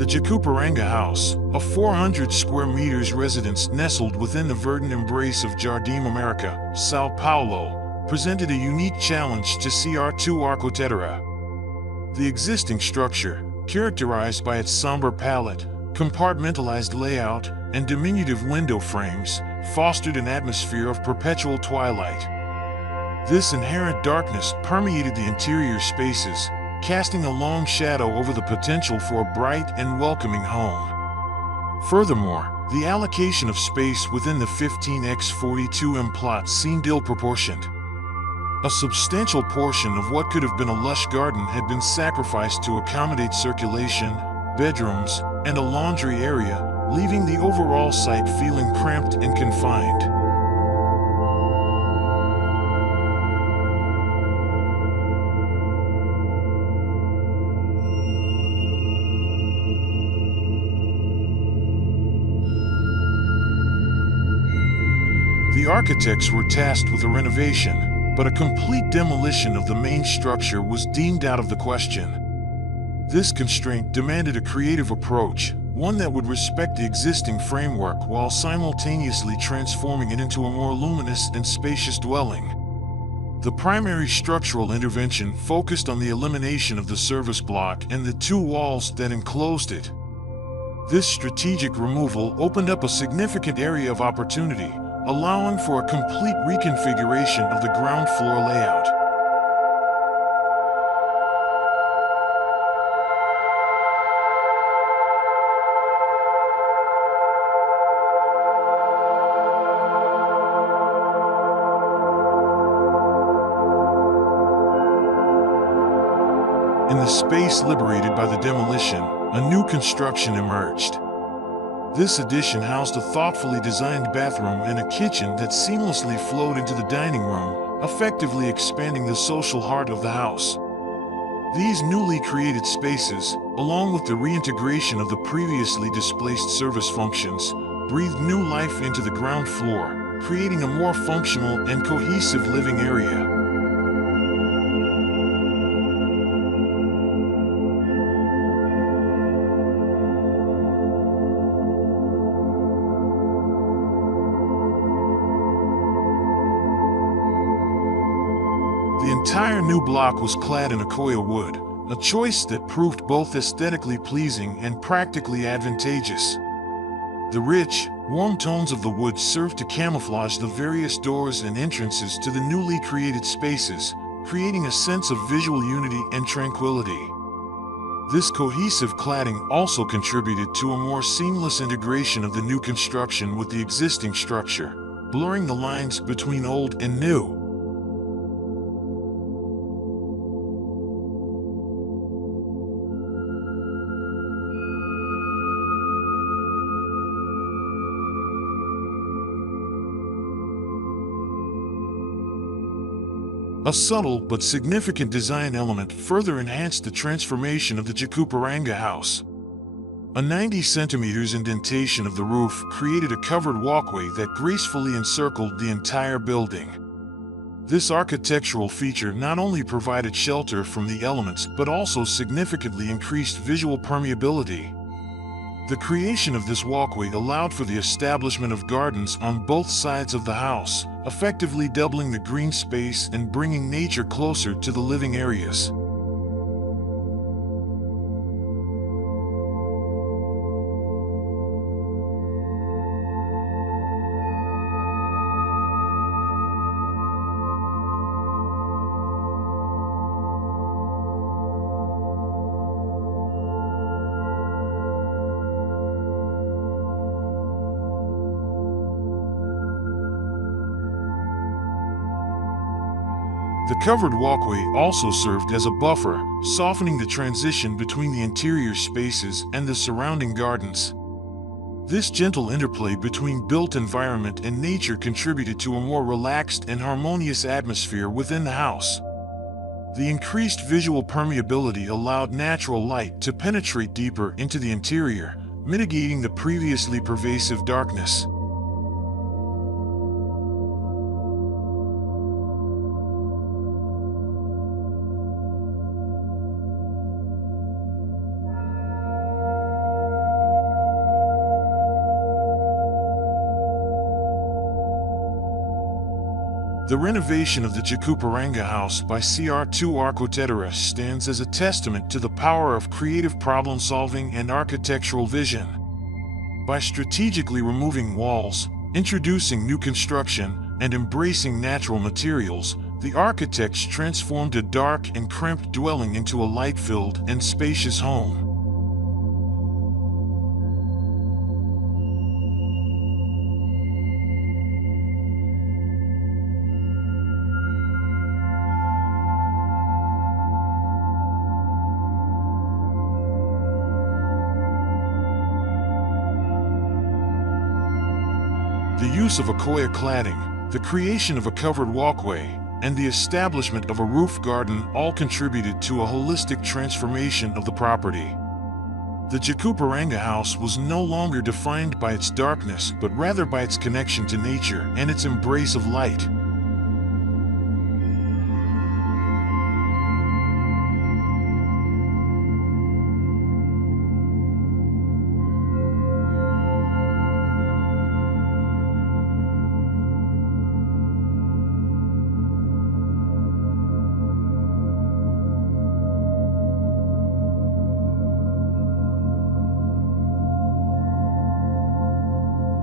The Jacupiranga House, a 400 square meters residence nestled within the verdant embrace of Jardim América, São Paulo, presented a unique challenge to CR2 Arquitetura. The existing structure, characterized by its somber palette, compartmentalized layout, and diminutive window frames, fostered an atmosphere of perpetual twilight. This inherent darkness permeated the interior spaces, casting a long shadow over the potential for a bright and welcoming home. Furthermore, the allocation of space within the 15x42 plot seemed ill-proportioned. A substantial portion of what could have been a lush garden had been sacrificed to accommodate circulation, bedrooms, and a laundry area, leaving the overall site feeling cramped and confined. The architects were tasked with a renovation, but a complete demolition of the main structure was deemed out of the question. This constraint demanded a creative approach, one that would respect the existing framework while simultaneously transforming it into a more luminous and spacious dwelling. The primary structural intervention focused on the elimination of the service block and the two walls that enclosed it. This strategic removal opened up a significant area of opportunity, allowing for a complete reconfiguration of the ground floor layout. In the space liberated by the demolition, a new construction emerged. This addition housed a thoughtfully designed bathroom and a kitchen that seamlessly flowed into the dining room, effectively expanding the social heart of the house. These newly created spaces, along with the reintegration of the previously displaced service functions, breathed new life into the ground floor, creating a more functional and cohesive living area. The entire new block was clad in Akoya wood, a choice that proved both aesthetically pleasing and practically advantageous. The rich, warm tones of the wood served to camouflage the various doors and entrances to the newly created spaces, creating a sense of visual unity and tranquility. This cohesive cladding also contributed to a more seamless integration of the new construction with the existing structure, blurring the lines between old and new. A subtle but significant design element further enhanced the transformation of the Jacupiranga House. A 90 centimeters indentation of the roof created a covered walkway that gracefully encircled the entire building. This architectural feature not only provided shelter from the elements but also significantly increased visual permeability. The creation of this walkway allowed for the establishment of gardens on both sides of the house, effectively doubling the green space and bringing nature closer to the living areas. The covered walkway also served as a buffer, softening the transition between the interior spaces and the surrounding gardens. This gentle interplay between built environment and nature contributed to a more relaxed and harmonious atmosphere within the house. The increased visual permeability allowed natural light to penetrate deeper into the interior, mitigating the previously pervasive darkness. The renovation of the Jacupiranga House by CR2 Arquitetura stands as a testament to the power of creative problem-solving and architectural vision. By strategically removing walls, introducing new construction, and embracing natural materials, the architects transformed a dark and cramped dwelling into a light-filled and spacious home. The use of Akoya cladding, the creation of a covered walkway, and the establishment of a roof garden all contributed to a holistic transformation of the property. The Jacupiranga House was no longer defined by its darkness, but rather by its connection to nature and its embrace of light.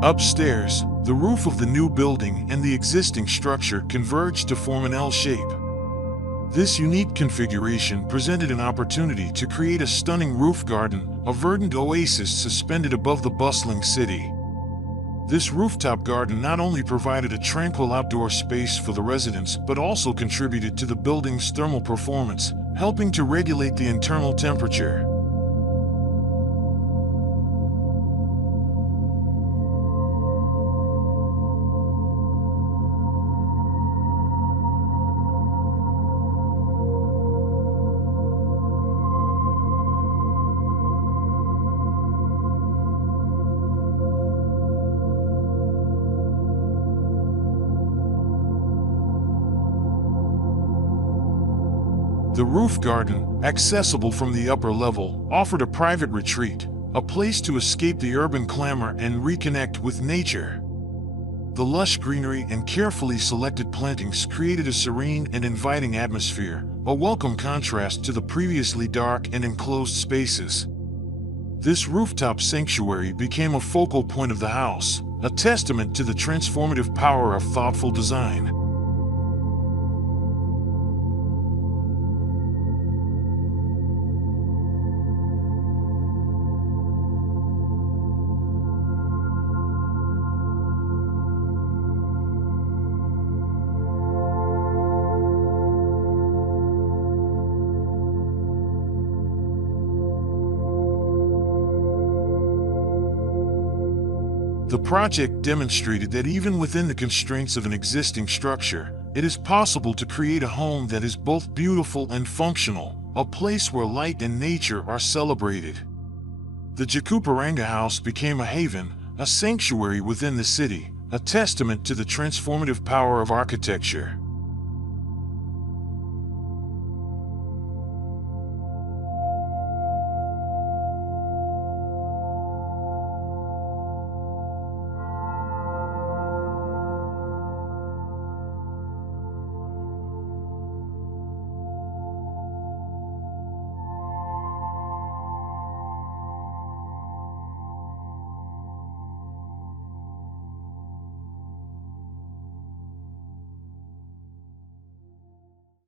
Upstairs, the roof of the new building and the existing structure converged to form an L shape. This unique configuration presented an opportunity to create a stunning roof garden, a verdant oasis suspended above the bustling city. This rooftop garden not only provided a tranquil outdoor space for the residents, but also contributed to the building's thermal performance, helping to regulate the internal temperature. The roof garden, accessible from the upper level, offered a private retreat, a place to escape the urban clamor and reconnect with nature. The lush greenery and carefully selected plantings created a serene and inviting atmosphere, a welcome contrast to the previously dark and enclosed spaces. This rooftop sanctuary became a focal point of the house, a testament to the transformative power of thoughtful design. The project demonstrated that even within the constraints of an existing structure, it is possible to create a home that is both beautiful and functional, a place where light and nature are celebrated. The Jacupiranga House became a haven, a sanctuary within the city, a testament to the transformative power of architecture.